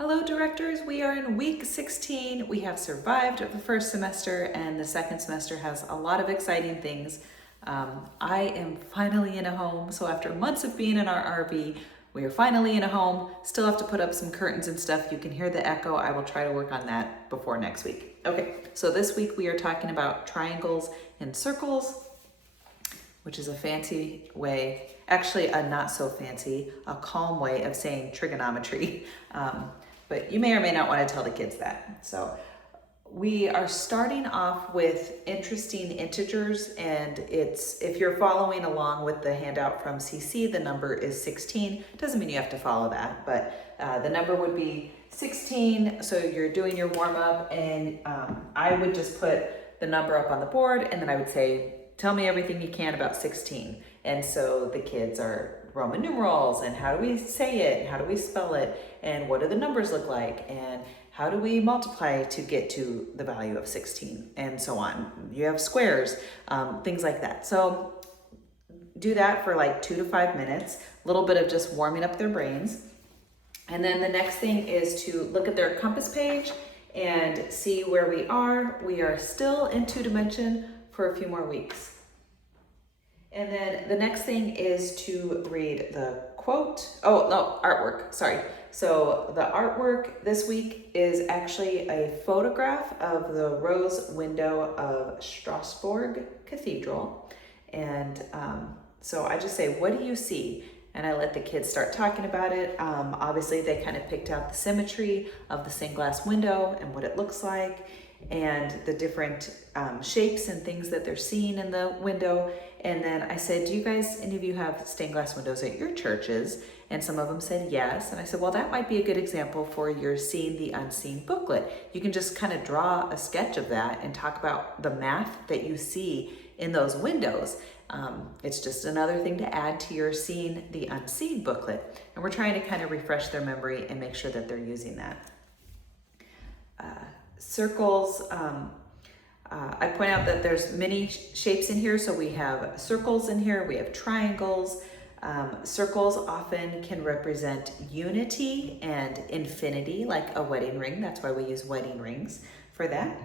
Hello directors, we are in week 16. We have survived the first semester and the second semester has a lot of exciting things. I am finally in a home, so after months of being in our RV, we are finally in a home. Still have to put up some curtains and stuff. You can hear the echo. I will try to work on that before next week. Okay, so this week we are talking about triangles and circles, which is a fancy way, actually a not so fancy, a calm way of saying trigonometry. But you may or may not want to tell the kids that. So we are starting off with interesting integers, and if you're following along with the handout from CC, the number is 16. Doesn't mean you have to follow that, but the number would be 16. So you're doing your warm up, and I would just put the number up on the board, and then I would say, tell me everything you can about 16. And so the kids are Roman numerals, and how do we say it, and how do we spell it, and what do the numbers look like, and how do we multiply to get to the value of 16, and so on. You have squares, things like that. So do that for like 2 to 5 minutes, a little bit of just warming up their brains. And then the next thing is to look at their compass page and see where we are. We are still in 2 dimension for a few more weeks. And then the next thing is to read the quote. Oh, no, artwork, sorry. So the artwork this week is actually a photograph of the rose window of Strasbourg Cathedral. And so I just say, what do you see? And I let the kids start talking about it. Obviously, they kind of picked out the symmetry of the stained glass window and what it looks like, and the different shapes and things that they're seeing in the window. And then I said, do you guys, any of you have stained glass windows at your churches? And some of them said yes. And I said, well, that might be a good example for your Seeing the Unseen booklet. You can just kind of draw a sketch of that and talk about the math that you see in those windows. It's just another thing to add to your Seeing the Unseen booklet. And we're trying to kind of refresh their memory and make sure that they're using that. Circles, I point out that there's many shapes in here. So we have circles in here, we have triangles. Circles often can represent unity and infinity, like a wedding ring. That's why we use wedding rings for that.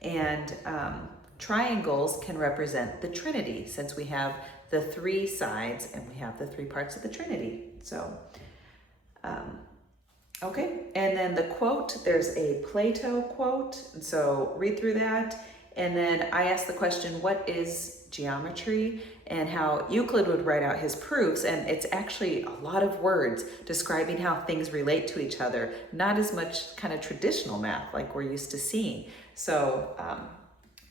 And triangles can represent the Trinity, since we have the 3 sides and we have the 3 parts of the Trinity. So, okay, and then the quote, there's a Plato quote, and so read through that. And then I asked the question, what is geometry? And how Euclid would write out his proofs, and it's actually a lot of words describing how things relate to each other, not as much kind of traditional math like we're used to seeing. So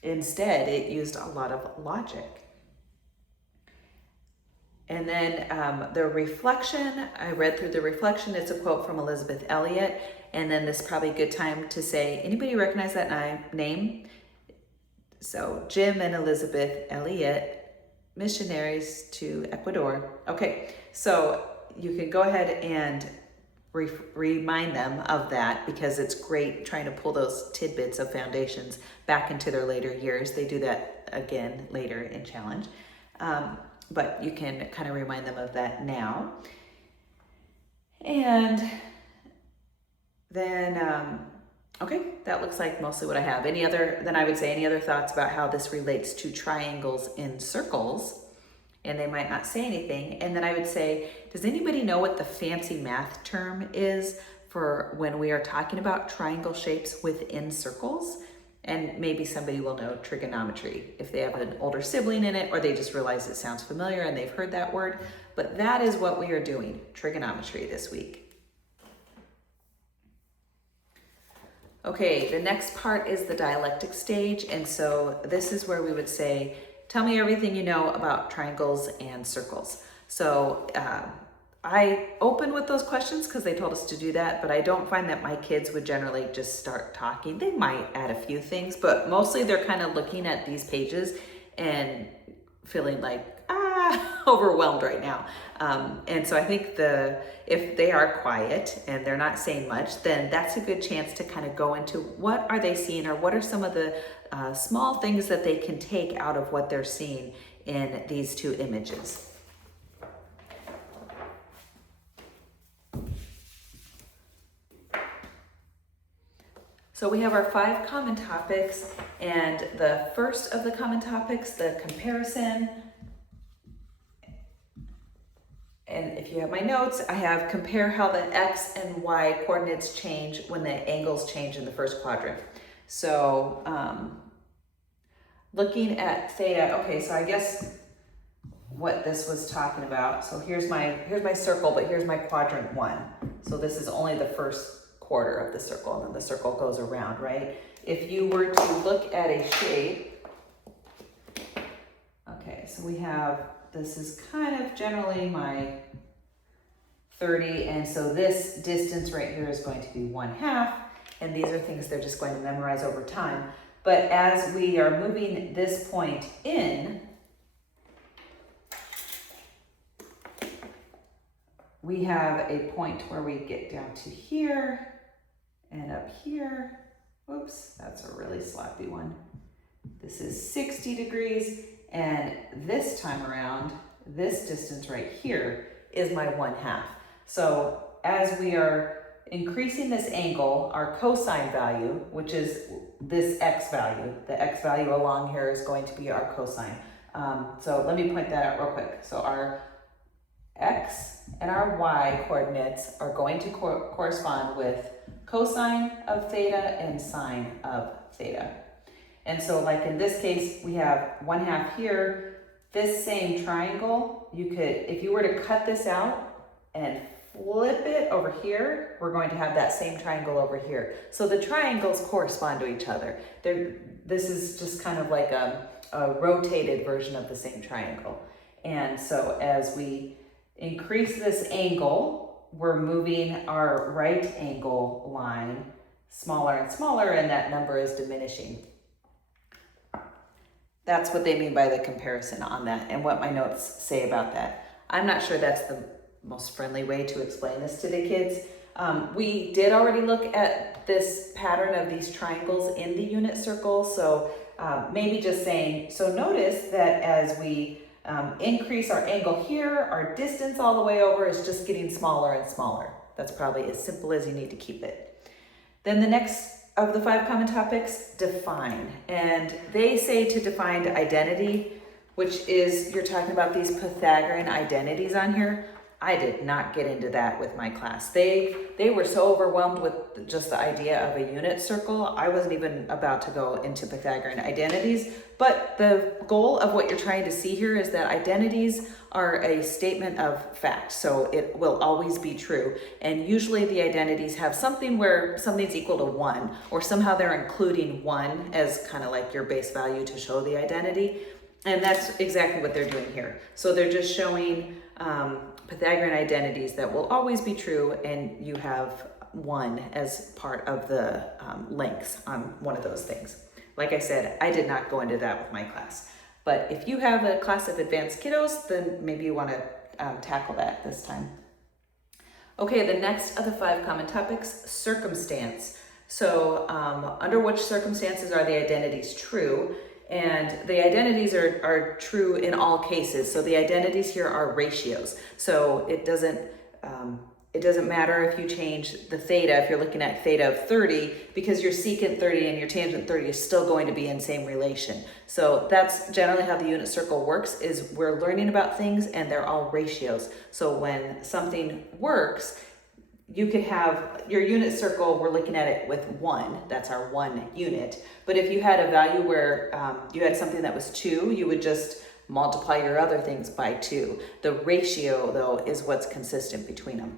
instead, it used a lot of logic. And then the reflection, I read through the reflection. It's a quote from Elizabeth Elliot. And then this is probably a good time to say, anybody recognize that name? So Jim and Elizabeth Elliot, missionaries to Ecuador. Okay, so you can go ahead and remind them of that, because it's great trying to pull those tidbits of foundations back into their later years. They do that again later in challenge. But you can kind of remind them of that now. And then, okay, that looks like mostly what I have. Then I would say any other thoughts about how this relates to triangles in circles? And they might not say anything. And then I would say, does anybody know what the fancy math term is for when we are talking about triangle shapes within circles? And maybe somebody will know trigonometry if they have an older sibling in it, or they just realize it sounds familiar and they've heard that word. But that is what we are doing, trigonometry this week. Okay, the next part is the dialectic stage. And so this is where we would say, tell me everything you know about triangles and circles. So I opened with those questions because they told us to do that, but I don't find that my kids would generally just start talking. They might add a few things, but mostly they're kind of looking at these pages and feeling like, overwhelmed right now. And so I think if they are quiet and they're not saying much, then that's a good chance to kind of go into what are they seeing, or what are some of the small things that they can take out of what they're seeing in these 2 images. So we have our 5 common topics, and the first of the common topics, the comparison. And if you have my notes, I have compare how the X and Y coordinates change when the angles change in the first quadrant. So looking at theta, okay, so I guess what this was talking about. So here's my circle, but here's my quadrant 1. So this is only the first quarter of the circle, and then the circle goes around, right? If you were to look at a shape, okay, so we have, this is kind of generally my 30, and so this distance right here is going to be 1/2, and these are things they're just going to memorize over time. But as we are moving this point in, we have a point where we get down to here and up here. Oops, that's a really sloppy one. This is 60 degrees, and this time around, this distance right here is my 1/2. So as we are increasing this angle, our cosine value, which is this x value, the x value along here is going to be our cosine. So let me point that out real quick. So our x and our y coordinates are going to correspond with cosine of theta and sine of theta. And so like in this case, we have 1/2 here. This same triangle, you could, if you were to cut this out and flip it over here, we're going to have that same triangle over here. So the triangles correspond to each other. This is just kind of like a rotated version of the same triangle. And so as we increase this angle, we're moving our right angle line smaller and smaller, and that number is diminishing. That's what they mean by the comparison on that, and what my notes say about that. I'm not sure that's the most friendly way to explain this to the kids. We did already look at this pattern of these triangles in the unit circle, so maybe just saying, so notice that as we increase our angle here, our distance all the way over is just getting smaller and smaller. That's probably as simple as you need to keep it. Then the next of the 5 common topics, define. And they say to define identity, which is, you're talking about these Pythagorean identities on here. I did not get into that with my class. They were so overwhelmed with just the idea of a unit circle. I wasn't even about to go into Pythagorean identities, but the goal of what you're trying to see here is that identities are a statement of fact. So it will always be true. And usually the identities have something where something's equal to 1, or somehow they're including 1 as kind of like your base value to show the identity. And that's exactly what they're doing here. So they're just showing Pythagorean identities that will always be true, and you have 1 as part of the lengths on one of those things. Like I said, I did not go into that with my class. But if you have a class of advanced kiddos, then maybe you want to tackle that this time. Okay, the next of the 5 common topics, circumstance. So under which circumstances are the identities true? And the identities are true in all cases. So the identities here are ratios. So it doesn't matter if you change the theta, if you're looking at theta of 30, because your secant 30 and your tangent 30 is still going to be in same relation. So that's generally how the unit circle works, is we're learning about things and they're all ratios. So when something works, you could have your unit circle, we're looking at it with 1, that's our 1 unit. But if you had a value where you had something that was 2, you would just multiply your other things by 2. The ratio, though, is what's consistent between them.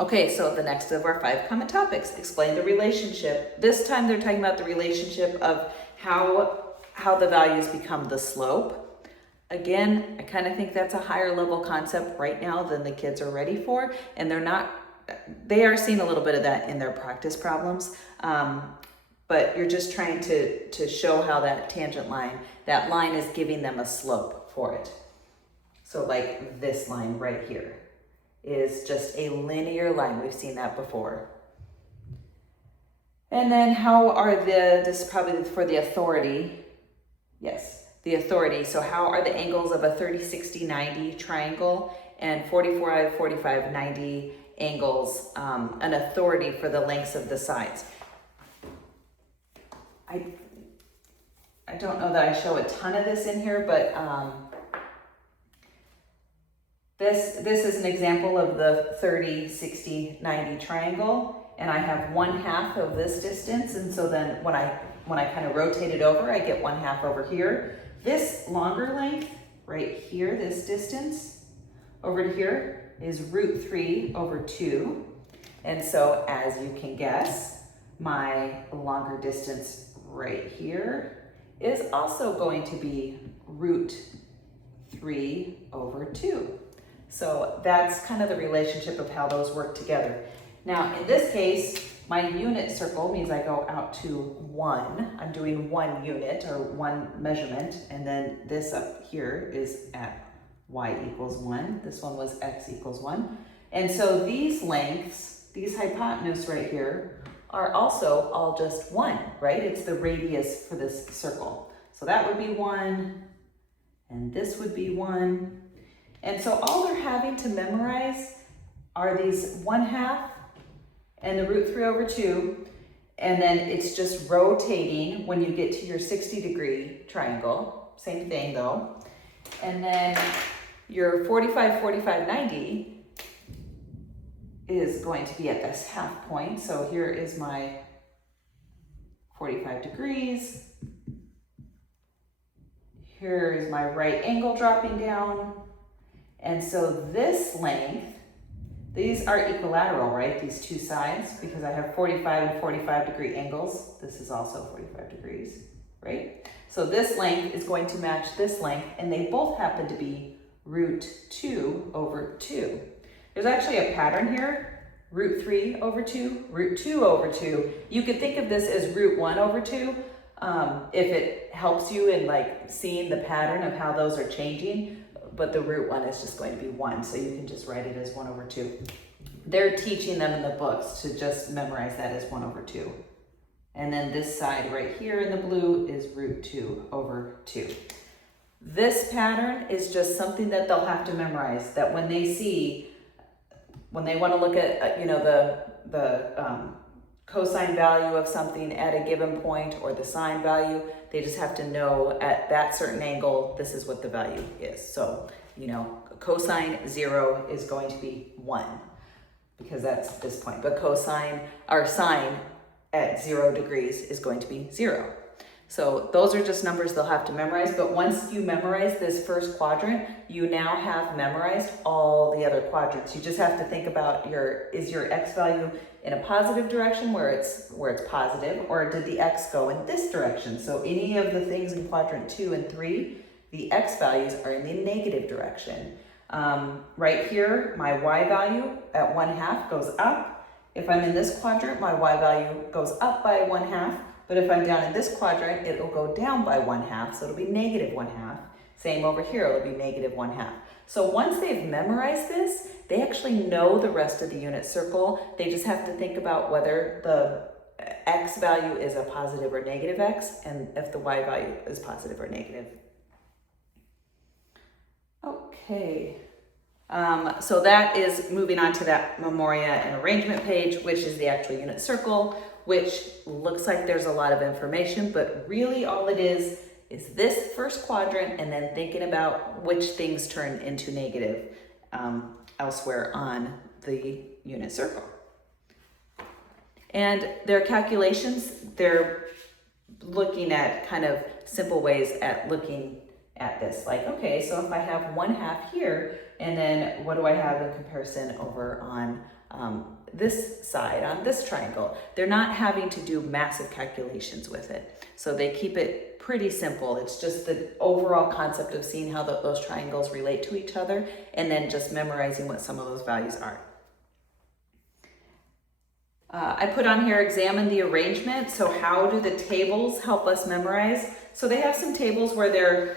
Okay, so the next of our 5 common topics, explain the relationship. This time they're talking about the relationship of how the values become the slope. Again, I kind of think that's a higher level concept right now than the kids are ready for, and they are seeing a little bit of that in their practice problems, but you're just trying to show how that tangent line, that line is giving them a slope for it. So like this line right here is just a linear line. We've seen that before. And then how are this is probably for the authority. Yes, the authority. So how are the angles of a 30, 60, 90 triangle and 45, 45, 90 angles an authority for the lengths of the sides. I don't know that I show a ton of this in here, but this is an example of the 30, 60, 90 triangle, and I have 1/2 of this distance, and so then when I kind of rotate it over, I get 1/2 over here. This longer length right here, this distance over to here is √3/2, and so as you can guess, my longer distance right here is also going to be √3/2. So that's kind of the relationship of how those work together. Now, in this case, my unit circle means I go out to 1. I'm doing 1 unit or 1 measurement, and then this up here is at y = 1. This one was x = 1. And so these lengths, these hypotenuse right here, are also all just 1, right? It's the radius for this circle. So that would be 1, and this would be 1. And so all they're having to memorize are these 1/2 and the √3/2, and then it's just rotating when you get to your 60-degree triangle. Same thing though. And then your 45, 45, 90 is going to be at this half point. So here is my 45 degrees. Here is my right angle dropping down. And so this length, these are equilateral, right? These two sides, because I have 45 and 45 degree angles. This is also 45 degrees, right? So this length is going to match this length, and they both happen to be √2/2. There's actually a pattern here, √3/2, √2/2. You could think of this as √1/2 if it helps you in like seeing the pattern of how those are changing, but the √1 is just going to be 1, so you can just write it as 1/2. They're teaching them in the books to just memorize that as 1/2. And then this side right here in the blue is √2/2. This pattern is just something that they'll have to memorize, that when they want to look at, the cosine value of something at a given point, or the sine value, they just have to know at that certain angle, this is what the value is. So, cosine 0 is going to be 1, because that's this point. But cosine, or sine at 0 degrees is going to be 0. So those are just numbers they'll have to memorize, but once you memorize this first quadrant, you now have memorized all the other quadrants. You just have to think about is your x value in a positive direction where it's positive, or did the x go in this direction? So any of the things in quadrant 2 and 3, the x values are in the negative direction. Right here, my y value at 1/2 goes up. If I'm in this quadrant, my y value goes up by 1/2. But if I'm down in this quadrant, it'll go down by 1/2, so it'll be -1/2. Same over here, it'll be -1/2. So once they've memorized this, they actually know the rest of the unit circle. They just have to think about whether the x value is a positive or negative x, and if the y value is positive or negative. Okay. So that is moving on to that memoria and arrangement page, which is the actual unit circle, which looks like there's a lot of information, but really all it is this first quadrant, and then thinking about which things turn into negative elsewhere on the unit circle. And their calculations, they're looking at kind of simple ways at looking at this. Like, okay, so if I have 1/2 here, and then what do I have in comparison over on this side, on this triangle? They're not having to do massive calculations with it. So they keep it pretty simple. It's just the overall concept of seeing how those triangles relate to each other, and then just memorizing what some of those values are. I put on here, examine the arrangement. So how do the tables help us memorize? So they have some tables where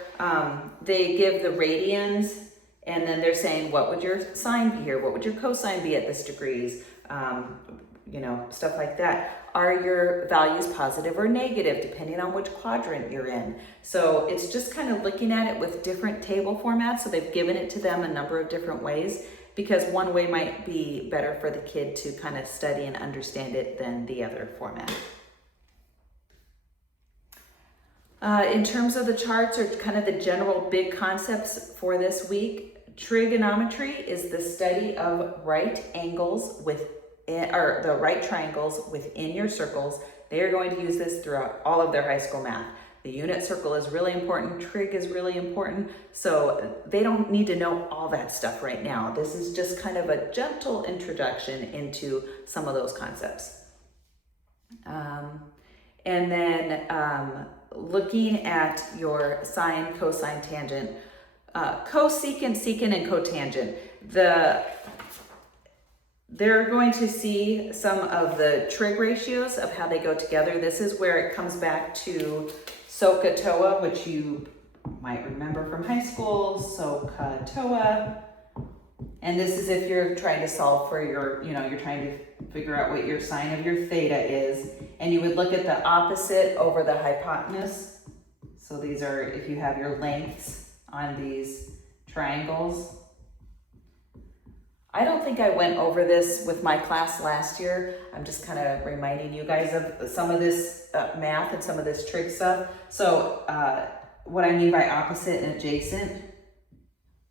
they give the radians, and then they're saying, what would your sine be here? What would your cosine be at this degrees? Stuff like that. Are your values positive or negative, depending on which quadrant you're in? So it's just kind of looking at it with different table formats. So they've given it to them a number of different ways, because one way might be better for the kid to kind of study and understand it than the other format. In terms of the charts or kind of the general big concepts for this week, trigonometry is the study of right angles or the right triangles within your circles. They are going to use this throughout all of their high school math. The unit circle is really important, trig is really important, so they don't need to know all that stuff right now. This is just kind of a gentle introduction into some of those concepts. And then looking at your sine, cosine, tangent, cosecant, secant, and cotangent. They're going to see some of the trig ratios of how they go together. This is where it comes back to SOH CAH TOA, which you might remember from high school, SOH CAH TOA. And this is if you're trying to solve for your, you're trying to figure out what your sine of your theta is. And you would look at the opposite over the hypotenuse. So these are, if you have your lengths on these triangles. I don't think I went over this with my class last year. I'm just kind of reminding you guys of some of this math and some of this trig stuff. So what I mean by opposite and adjacent,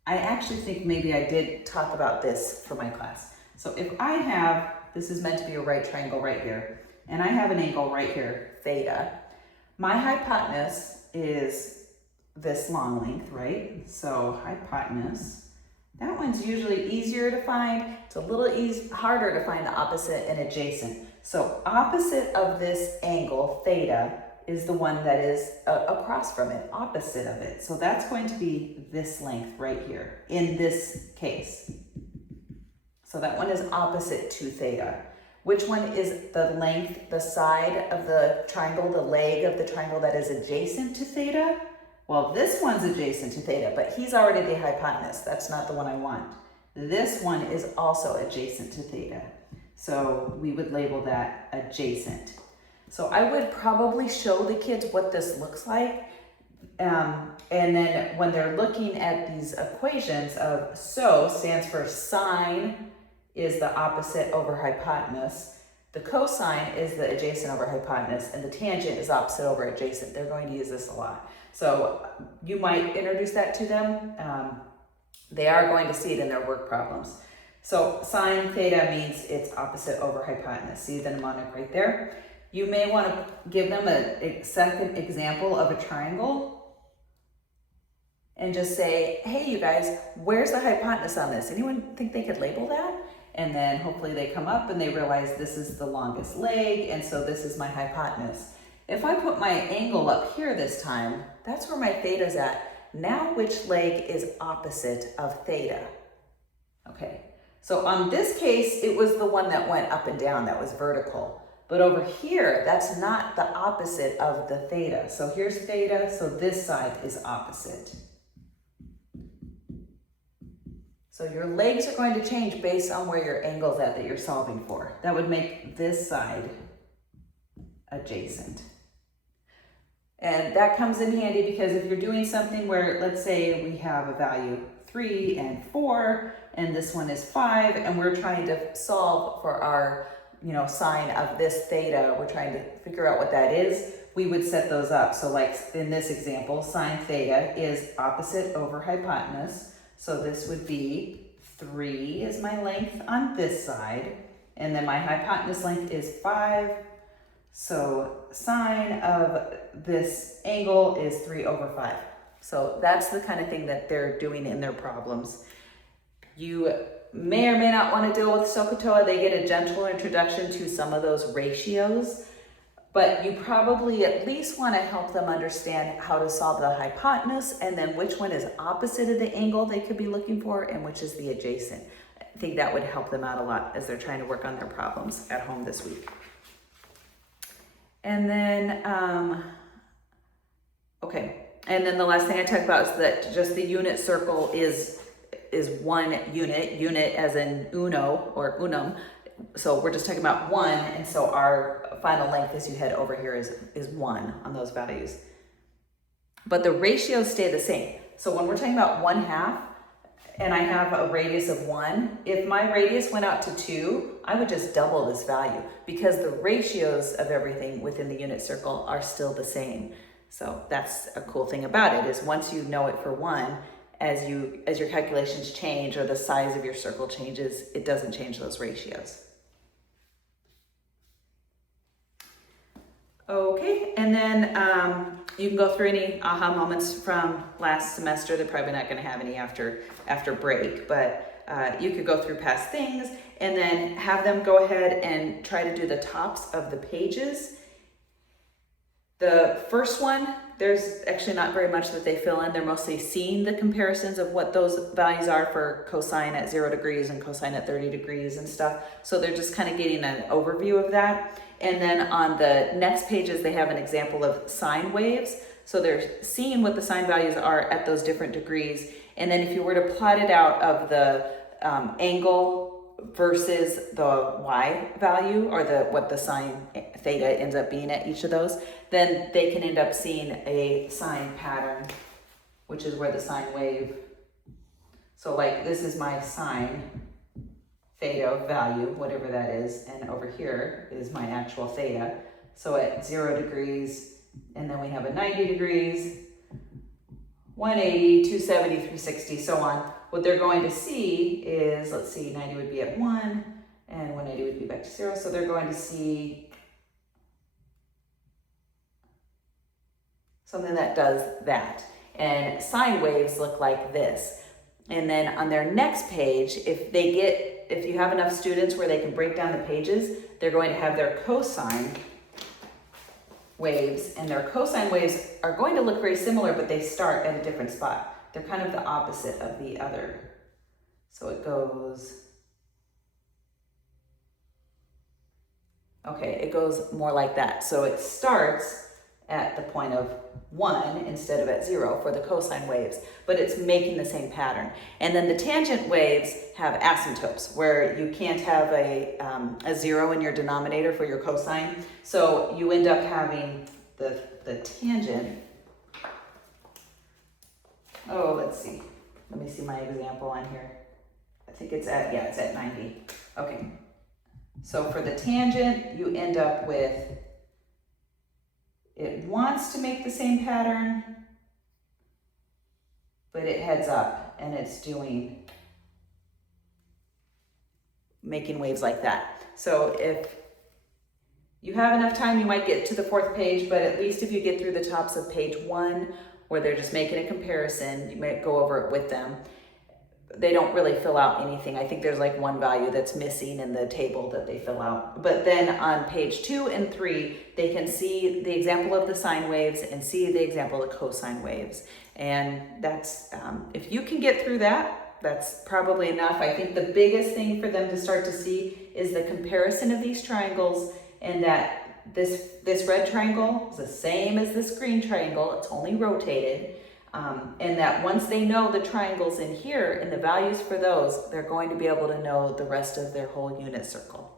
I actually think maybe I did talk about this for my class. So if I have, this is meant to be a right triangle right here, and I have an angle right here, theta. My hypotenuse is this long length, right? So hypotenuse. That one's usually easier to find. It's a little harder to find the opposite and adjacent. So opposite of this angle, theta, is the one that is across from it, opposite of it. So that's going to be this length right here, in this case. So that one is opposite to theta. Which one is the length, the side of the triangle, the leg of the triangle that is adjacent to theta? Well, this one's adjacent to theta, but he's already the hypotenuse. That's not the one I want. This one is also adjacent to theta. So we would label that adjacent. So I would probably show the kids what this looks like. And then when they're looking at these equations of SO stands for sine is the opposite over hypotenuse. The cosine is the adjacent over hypotenuse, and the tangent is opposite over adjacent. They're going to use this a lot. So you might introduce that to them. They are going to see it in their work problems. So sine theta means it's opposite over hypotenuse. See the mnemonic right there? You may want to give them a second example of a triangle and just say, hey, you guys, where's the hypotenuse on this? Anyone think they could label that? And then hopefully they come up and they realize this is the longest leg, and so this is my hypotenuse. If I put my angle up here this time, that's where my theta's at. Now which leg is opposite of theta? Okay, so on this case, it was the one that went up and down, that was vertical. But over here, that's not the opposite of the theta. So here's theta, so this side is opposite. So your legs are going to change based on where your angle's at that you're solving for. That would make this side adjacent. And that comes in handy because if you're doing something where, let's say we have a value 3 and 4, and this one is 5, and we're trying to solve for our, sine of this theta, we're trying to figure out what that is, we would set those up. So like in this example, sine theta is opposite over hypotenuse. So this would be 3 is my length on this side, and then my hypotenuse length is 5. So sine of this angle is 3 over 5. So that's the kind of thing that they're doing in their problems. You may or may not want to deal with SOH CAH TOA. They get a gentle introduction to some of those ratios, but you probably at least want to help them understand how to solve the hypotenuse and then which one is opposite of the angle they could be looking for and which is the adjacent. I think that would help them out a lot as they're trying to work on their problems at home this week. And then, and then the last thing I talked about is that just the unit circle is one unit as in uno or unum. So we're just talking about 1, and so our final length as you head over here is 1 on those values. But the ratios stay the same. So when we're talking about 1/2, and I have a radius of 1, if my radius went out to 2, I would just double this value because the ratios of everything within the unit circle are still the same. So that's a cool thing about it, is once you know it for 1, as your calculations change or the size of your circle changes, it doesn't change those ratios. Okay, and then you can go through any aha moments from last semester. They're probably not going to have any after break, but you could go through past things and then have them go ahead and try to do the tops of the pages. The first one, there's actually not very much that they fill in. They're mostly seeing the comparisons of what those values are for cosine at 0 degrees and cosine at 30 degrees and stuff. So they're just kind of getting an overview of that. And then on the next pages, they have an example of sine waves. So they're seeing what the sine values are at those different degrees. And then if you were to plot it out of the angle versus the y value, or what the sine theta ends up being at each of those, then they can end up seeing a sine pattern, which is where the sine wave, so like this is my sine theta value, whatever that is, and over here is my actual theta. So at 0 degrees, and then we have a 90 degrees, 180, 270, 360, so on. What they're going to see is, let's see, 90 would be at 1, and 180 would be back to 0, so they're going to see something that does that. And sine waves look like this. And then on their next page, if you have enough students where they can break down the pages, they're going to have their cosine waves, and their cosine waves are going to look very similar, but they start at a different spot. They're kind of the opposite of the other. So it goes, okay, it goes more like that. So it starts at the point of 1 instead of at 0 for the cosine waves, but it's making the same pattern. And then the tangent waves have asymptotes, where you can't have a 0 in your denominator for your cosine. So you end up having the tangent. Oh, let's see. Let me see my example on here. I think it's at 90. Okay. So for the tangent, you end up with, it wants to make the same pattern, but it heads up and it's making waves like that. So if you have enough time, you might get to the 4th page, but at least if you get through the tops of page 1, where they're just making a comparison, you might go over it with them. They don't really fill out anything. I think there's like one value that's missing in the table that they fill out. But then on page 2 and 3, they can see the example of the sine waves and see the example of cosine waves. And that's, if you can get through that, that's probably enough. I think the biggest thing for them to start to see is the comparison of these triangles, and that this red triangle is the same as this green triangle, it's only rotated. And that once they know the triangles in here and the values for those, they're going to be able to know the rest of their whole unit circle.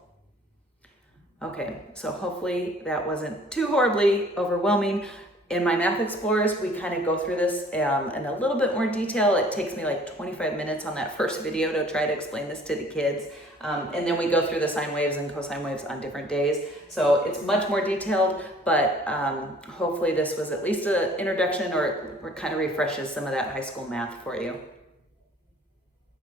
Okay, so hopefully that wasn't too horribly overwhelming. In my Math Explorers, we kind of go through this in a little bit more detail. It takes me like 25 minutes on that first video to try to explain this to the kids. And then we go through the sine waves and cosine waves on different days. So it's much more detailed, but hopefully this was at least an introduction, or kind of refreshes some of that high school math for you.